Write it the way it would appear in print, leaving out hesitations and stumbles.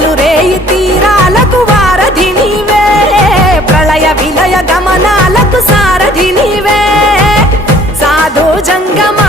పగలు రేయి తీరాలకు వారధి నీవే, ప్రళయ విలయ గమనాలకు సారథి నీవే, సాధు జంగమ